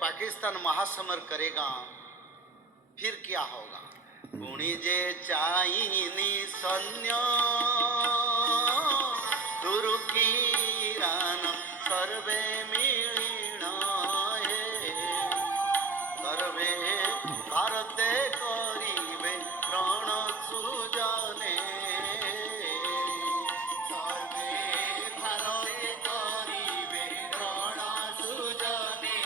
पाकिस्तान महासमर करेगा, फिर क्या होगा? पुणी जे चाइनी सैन्य तुर्की ईरान सर्वे मिलिण हे, सर्वे भारते करिबे रण सुजने, सर्वे भारते करिबे रण सुजने,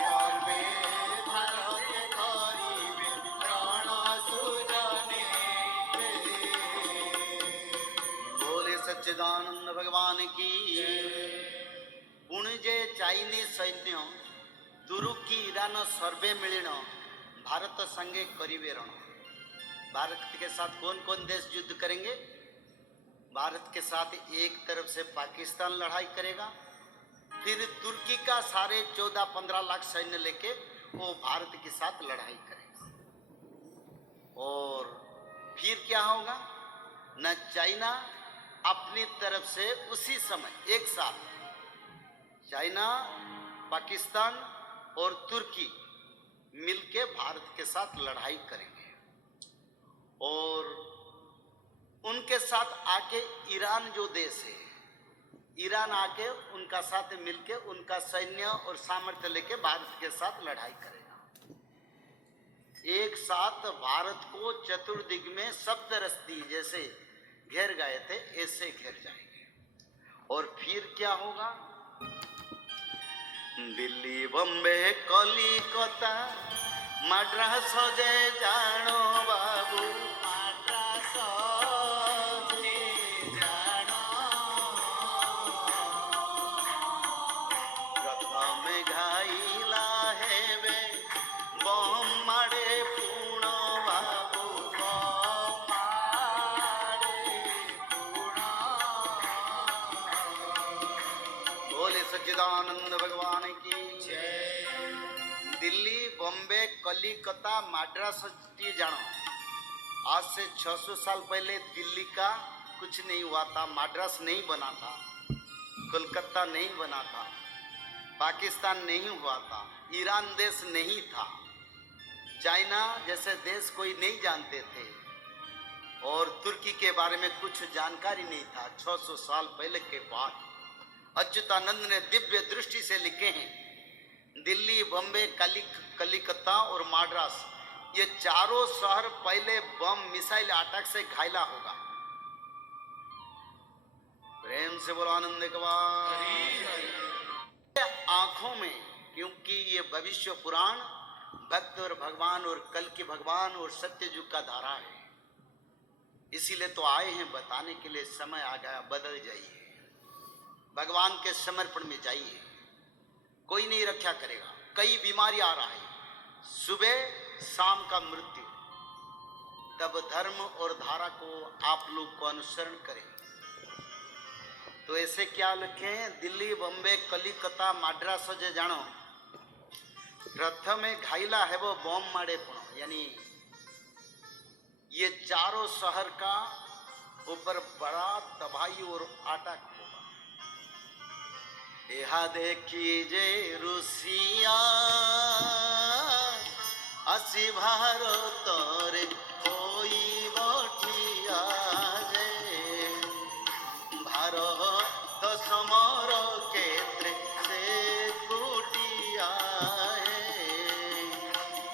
सर्वे भारते करिबे रण सुजने। बोले सच्चिदानंद भगवान की। पुणे जे चाइनीज सैन्य तुर्की ईरान सर्वे मिलिण भारत संगे करिबे रण। भारत के साथ कौन कौन देश युद्ध करेंगे? भारत के साथ एक तरफ से पाकिस्तान लड़ाई करेगा, फिर तुर्की का सारे 14-15 लाख सैन्य लेके वो भारत के साथ लड़ाई करेगा। और फिर क्या होगा? न चाइना अपनी तरफ से उसी समय एक साथ चाइना, पाकिस्तान और तुर्की मिलके भारत के साथ लड़ाई करेंगे, और उनके साथ आके ईरान जो देश है, ईरान आके उनका साथ मिलके उनका सैन्य और सामर्थ्य लेके भारत के साथ लड़ाई करेगा। एक साथ भारत को चतुर्दिग में सप्तरस्ती जैसे घेर गए थे, ऐसे घेर जाएंगे। और फिर क्या होगा? दिल्ली, बम्बे, कलिकता, मद्रास जे जानो बाबू, मद्रास जे जानो, प्रथम घाइला हेबे बम मारे पुण बाबू, बम मारे पुण। बोले सच्चिदानंद भगवान की जय। दिल्ली, बॉम्बे, कलिकता, मद्रास जानो, आज से 600 साल पहले दिल्ली का कुछ नहीं हुआ था, मद्रास नहीं बना था, कोलकाता नहीं बना था, पाकिस्तान नहीं हुआ था, ईरान देश नहीं था, चाइना जैसे देश कोई नहीं जानते थे, और तुर्की के बारे में कुछ जानकारी नहीं था। 600 साल पहले के बाद अच्युतानंद ने दिव्य दृष्टि से लिखे हैं, दिल्ली, बम्बे, कलिकता और मद्रास, ये चारों शहर पहले बम मिसाइल अटैक से घायला होगा। प्रेम से बोलो आनंद के बाद। आंखों में, क्योंकि ये भविष्य पुराण भक्त और भगवान और कल के भगवान और सत्य युग का धारा है, इसीलिए तो आए हैं बताने के लिए। समय आ गया, बदल जाइए, भगवान के समर्पण में जाइए, कोई नहीं रक्षा करेगा। कई बीमारी आ रहा है, सुबह शाम का मृत्यु, तब धर्म और धारा को आप लोग को अनुसरण करें। तो ऐसे क्या लिखे हैं? दिल्ली, बम्बे, कलिकता, मद्रास जे जानो, प्रथम घायला है वो बम मारे पुण, यानी ये चारों शहर का ऊपर बड़ा तबाही और अटैक होगा। यहा देखी जे रुसिया आसी भारत रे कोई बठिया जे, भारत समर क्षेत्र से कुटिया है,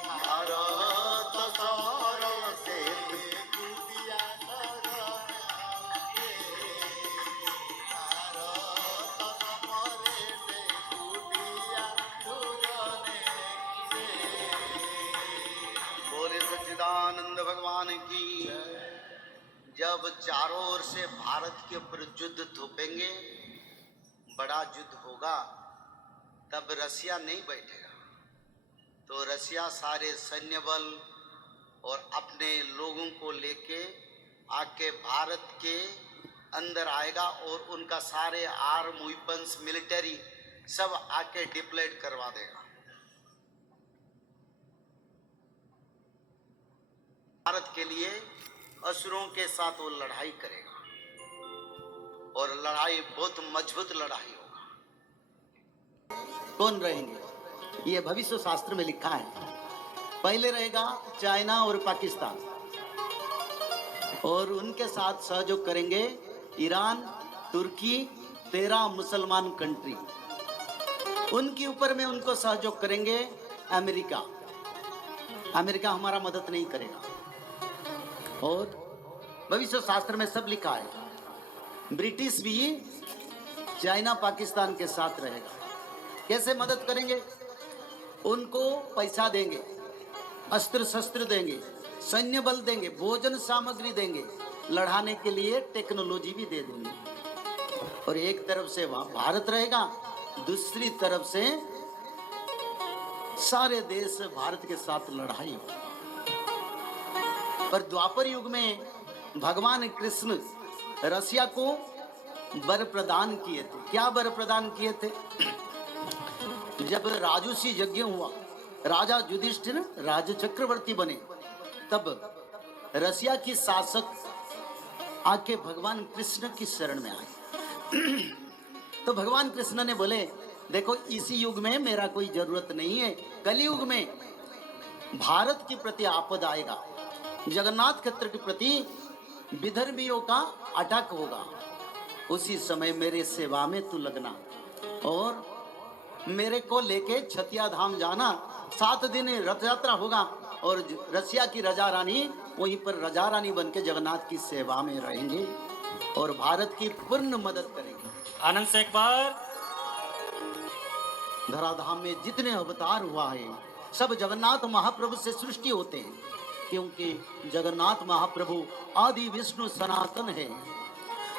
भारत समर क्षेत्र कुटिया सच्चिदानंद भगवान की। जब चारों ओर से भारत के ऊपर युद्ध थोपेंगे, बड़ा युद्ध होगा, तब रसिया नहीं बैठेगा। तो रसिया सारे सैन्य बल और अपने लोगों को लेके आके भारत के अंदर आएगा और उनका सारे आर्म वेपन्स मिलिट्री सब आके डिप्लॉयड करवा देगा। भारत के लिए असुरों के साथ वो लड़ाई करेगा और लड़ाई बहुत मजबूत लड़ाई होगा। कौन रहेंगे? ये भविष्य शास्त्र में लिखा है। पहले रहेगा चाइना और पाकिस्तान, और उनके साथ सहयोग करेंगे ईरान, तुर्की, 13 मुसलमान कंट्री। उनके ऊपर में उनको सहयोग करेंगे अमेरिका। अमेरिका हमारा मदद नहीं करेगा। और भविष्य शास्त्र में सब लिखा है, ब्रिटिश भी चाइना पाकिस्तान के साथ रहेगा। कैसे मदद करेंगे? उनको पैसा देंगे, अस्त्र शस्त्र देंगे, सैन्य बल देंगे, भोजन सामग्री देंगे, लड़ाने के लिए टेक्नोलॉजी भी दे देंगे। और एक तरफ से वहां भारत रहेगा, दूसरी तरफ से सारे देश भारत के साथ लड़ाई हो। पर द्वापर युग में भगवान कृष्ण रसिया को वर प्रदान किए थे। क्या वर प्रदान किए थे? जब राजूसी यज्ञ हुआ, राजा युधिष्ठिर राज चक्रवर्ती बने, तब रसिया की शासक आके भगवान कृष्ण की शरण में आए। तो भगवान कृष्ण ने बोले, देखो इसी युग में मेरा कोई जरूरत नहीं है, कलयुग में भारत के प्रति आपद आएगा, जगन्नाथ क्षेत्र के प्रति विधर्मियों का अटैक होगा। उसी समय मेरे सेवा में तू लगना और मेरे को लेके छतिया धाम जाना। 7 दिन रथ यात्रा होगा और रसिया की रजा रानी वहीं पर रजा रानी बन के जगन्नाथ की सेवा में रहेंगे और भारत की पूर्ण मदद करेंगे। आनंद से एक बार। धराधाम में जितने अवतार हुआ है सब जगन्नाथ महाप्रभु से सृष्टि होते हैं, क्योंकि जगन्नाथ महाप्रभु आदि विष्णु सनातन है।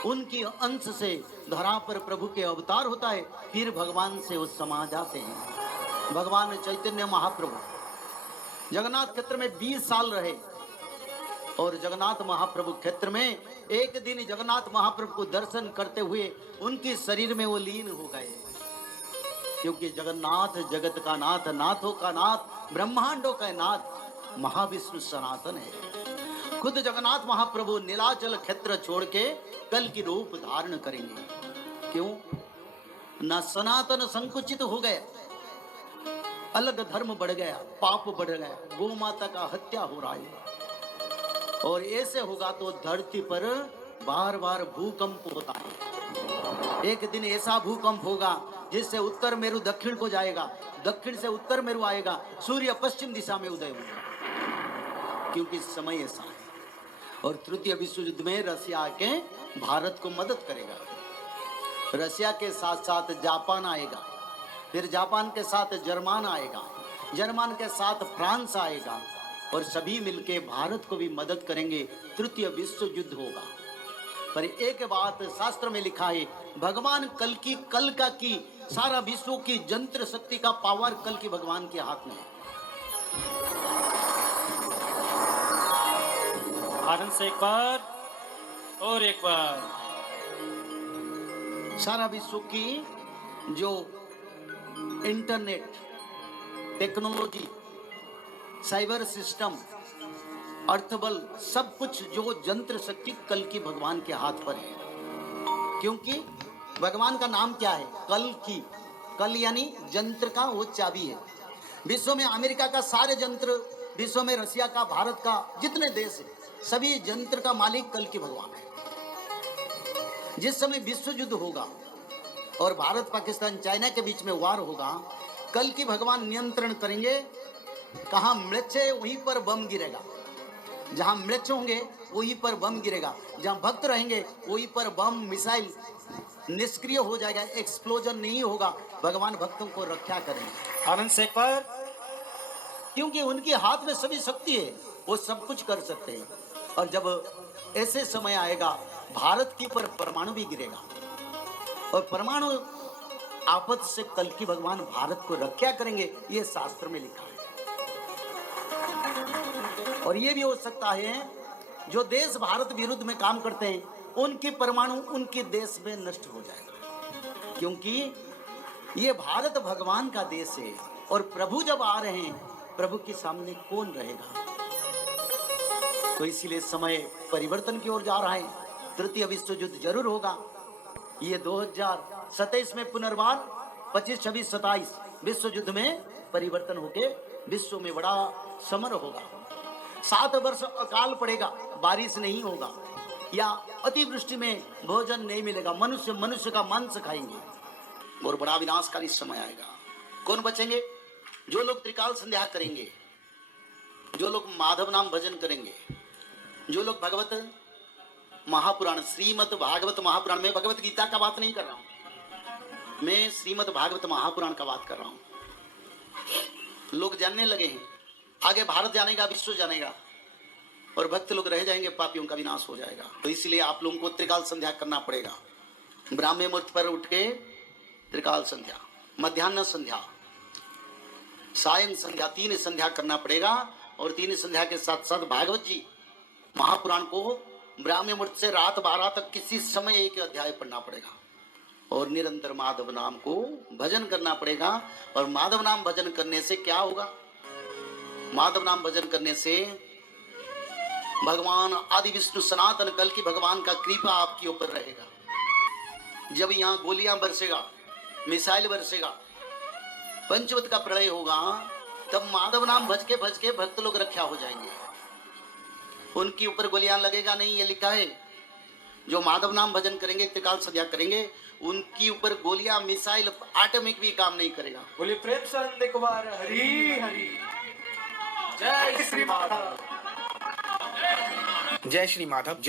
उनकी अंश से धरा पर प्रभु के अवतार होता है, फिर भगवान से वो समा जाते हैं। भगवान चैतन्य महाप्रभु जगन्नाथ क्षेत्र में 20 साल रहे और जगन्नाथ महाप्रभु क्षेत्र में एक दिन जगन्नाथ महाप्रभु को दर्शन करते हुए उनके शरीर में वो लीन हो गए, क्योंकि जगन्नाथ जगत का नाथ, नाथों का नाथ, ब्रह्मांडों का नाथ महाविष्णु सनातन है। खुद जगन्नाथ महाप्रभु नीलाचल क्षेत्र छोड़ के कल की रूप धारण करेंगे। क्यों? ना सनातन संकुचित हो गया, अलग धर्म बढ़ गया, पाप बढ़ गया, गौ माता का हत्या हो रहा है। और ऐसे होगा तो धरती पर बार बार भूकंप होता है। एक दिन ऐसा भूकंप होगा जिससे उत्तर मेरु दक्षिण को जाएगा, दक्षिण से उत्तर मेरु आएगा, सूर्य पश्चिम दिशा में उदय होगा, क्योंकि समय ऐसा है। और तृतीय विश्व युद्ध में रसिया आके भारत को मदद करेगा। रसिया के साथ साथ जापान आएगा, फिर जापान के साथ जर्मन आएगा, जर्मन के साथ फ्रांस आएगा और सभी मिलके भारत को भी मदद करेंगे। तृतीय विश्व युद्ध होगा। पर एक बात शास्त्र में लिखा है, भगवान कल का की सारा विश्व की जंत्र शक्ति का पावर कल की भगवान के हाथ में है। आनंद से एक बार और एक बार। सारा विश्व की जो इंटरनेट टेक्नोलॉजी, साइबर सिस्टम, अर्थबल, सब कुछ जो जंत्र शक्ति कल की भगवान के हाथ पर है। क्योंकि भगवान का नाम क्या है? कल की। कल यानी जंत्र का वो चाबी है। विश्व में अमेरिका का सारे जंत्र, विश्व में रसिया का, भारत का, जितने देश है सभी जंत्र का मालिक कल की भगवान है। जिस समय विश्व युद्ध होगा और भारत पाकिस्तान चाइना के बीच में वार होगा, कल की भगवान नियंत्रण करेंगे। कहाँ मृक्ष है वहीं पर बम गिरेगा, जहाँ मृक्ष होंगे वहीं पर बम गिरेगा, जहाँ भक्त रहेंगे वहीं पर बम मिसाइल निष्क्रिय हो जाएगा, एक्सप्लोजन नहीं होगा। भगवान भक्तों को रक्षा करेंगे। आनंद से एक बार। क्योंकि उनके हाथ में सभी शक्ति है, वो सब कुछ कर सकते हैं। और जब ऐसे समय आएगा भारत के ऊपर परमाणु भी गिरेगा और परमाणु आफत से कल की भगवान भारत को रक्षा करेंगे, ये शास्त्र में लिखा है। और ये भी हो सकता है जो देश भारत विरुद्ध में काम करते हैं उनके परमाणु उनके देश में नष्ट हो जाएगा, क्योंकि ये भारत भगवान का देश है। और प्रभु जब आ रहे हैं, प्रभु के सामने कौन रहेगा? तो इसीलिए समय परिवर्तन की ओर जा रहा है। तृतीय विश्व युद्ध जरूर होगा। ये 2027 में पुनर्वार 25, 26, 27 विश्व युद्ध में परिवर्तन होके विश्व में बड़ा समर होगा। 7 वर्ष अकाल पड़ेगा, बारिश नहीं होगा, या अतिवृष्टि में भोजन नहीं मिलेगा, मनुष्य का मांस खाएंगे और बड़ा विनाशकारी समय आएगा। कौन बचेंगे? जो लोग त्रिकाल संध्या करेंगे, जो लोग माधव नाम भजन करेंगे, जो लोग भगवत महापुराण, श्रीमद् भागवत महापुराण में, भगवत गीता का बात नहीं कर रहा हूं मैं, श्रीमद् भागवत महापुराण का बात कर रहा हूं। लोग जानने लगे हैं, आगे भारत जानेगा, विश्व जानेगा, और भक्त लोग रह जाएंगे, पापियों का विनाश हो जाएगा। तो इसलिए आप लोगों को त्रिकाल संध्या करना पड़ेगा। ब्राह्मण मुहूर्त पर उठ के त्रिकाल संध्या, मध्याह्न संध्या, सायं संध्या, 3 संध्या करना पड़ेगा। और 3 संध्या के साथ साथ भागवत जी महापुराण को ब्राह्मण मुहूर्त से रात 12 तक किसी समय एक अध्याय पढ़ना पड़ेगा, और निरंतर माधव नाम को भजन करना पड़ेगा। और माधव नाम भजन करने से क्या होगा? माधव नाम भजन करने से भगवान आदि विष्णु सनातन कल की भगवान का कृपा आपके ऊपर रहेगा। जब यहाँ गोलियां बरसेगा, मिसाइल बरसेगा, पंचवत का प्रलय होगा, तब माधव नाम भज के भक्त लोग रक्षा हो जाएंगे। उनके ऊपर गोलियां लगेगा नहीं, ये लिखा है। जो माधव नाम भजन करेंगे, त्रिकाल संध्या करेंगे, उनकी ऊपर गोलियां, मिसाइल, एटॉमिक भी काम नहीं करेगा। बोलिए प्रेम से आनंद एक बार हरि हरि। जय श्री माधव। जय श्री माधव।